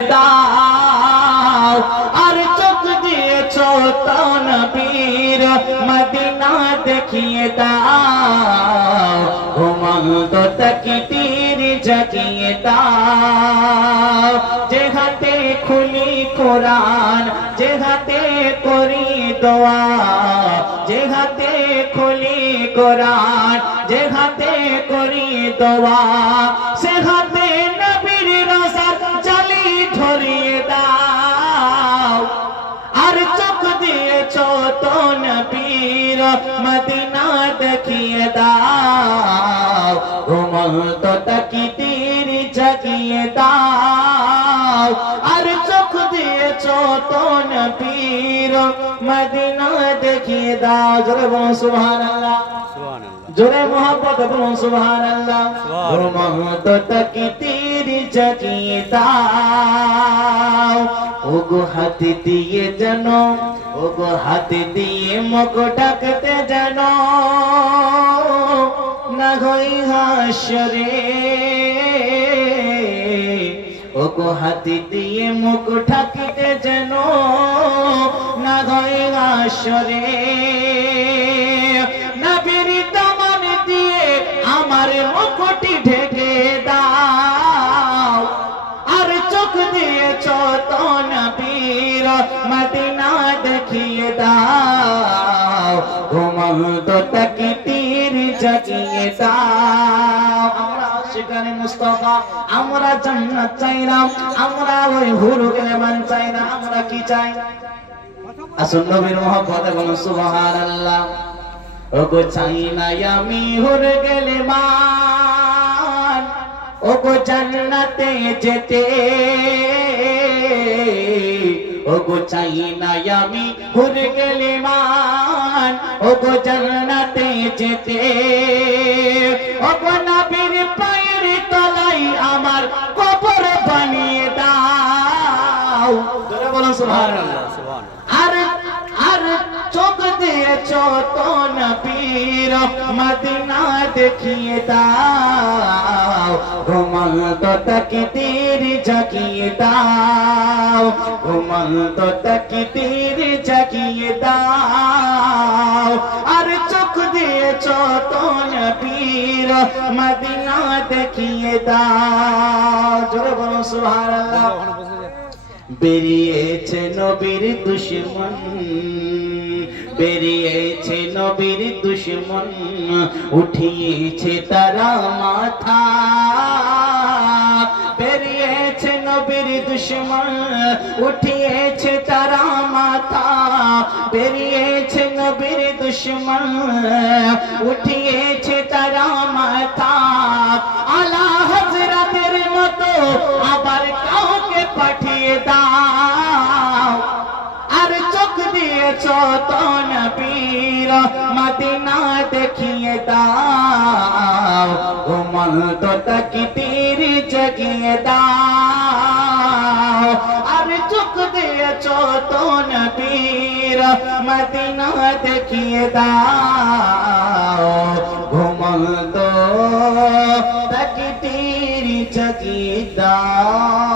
দাও আর চোখ দিয়েছ তো নবীর মদিনা দেখিয়ে দাও ঘুমন্ত তকদীর জাগিয়ে দাও যে হাতে খুলি কোরআন যে হাতে করি দোয়া যে হাতে খুলি কোরআন যে হাতে করি দোয়া সে হাতে নবীর রওজা জালি ধরিয়ে দাও আর চোখ দিয়েছ তো নবীর মদিনা দেখিয়ে দাও ঘুমন্ত তকদীর জাগিয়ে দাও আর চোখ দিয়েছ তো নবীর মদিনা দেখিয়ে দাও জোরে বলো সুবহানাল্লাহ জোরে মোহাম্মদ বলুন সুবহানাল্লাহ ঘুমন্ত তকদীর জাগিয়ে দাও ওগো হাত দিয়ে জানো ওগো হাত দিয়ে মুখ ঢাকতে জানো না হই হাসরে ওগো হাত দিয়ে মুখ ঢাকতে জানো না হই হাসরে নবীর দামান দিয়ে আমার মুখটি ঢেকে দাও আর চোখ দিয়েছ তো নবীর মদিনা দেখিয়ে দাও ঘুমন্ত তকদীর জাগিয়ে দাও আমরা আশিকানে মুস্তাফা আমরা জান্নাত চাই না আমরা ওই হুরুল মান চাই না আমরা কি চাই আসুন নবীর মহব্বতে বলুন সুবহানাল্লাহ ওগো চাই না আমি হুরুল মান ওগো জান্নাতে যেতে ওগো চাই না আমি হুরুল মান ওগো জান্নাতে যেতে ওগো নবীর পায়ের তলায় আমার কবর বানিয়ে দাও জোরে বলো সুবহানাল্লাহ আর চোখ দিয়েছ তো নবীর মদিনা দেখিয়ে দাও ঘুমন্ত তকদীর জাগিয়ে দাও ঘুমন্ত তকদীর জাগিয়ে দাও আর চোখ দিয়েছ তো নবীর মদিনা দেখিয়ে দাও জোরে বলো সুবহানাল্লাহ বেরিয়েছে নবীর দুশমন বেরিয়েছে নবীর দুশমন উঠিয়েছে তারা মাথা বেরিয়েছে নবীর দুশমন উঠিয়েছে তারা মাথা বেরিয়েছে নবীর দুশমন উঠিয়েছে তারা মাথা আলা হযরতের মতো আবার কাউকে পাঠিয়ে দাও আর চোখ দিয়েছ তো নবীর মদিনা দেখিয়ে দাও ঘুমন্ত তকদীর জাগিয়ে দাও আর চোখ দিয়েছ তো নবীর মদিনা দেখিয়ে দাও ঘুমন্ত তকদীর জাগিয়ে দাও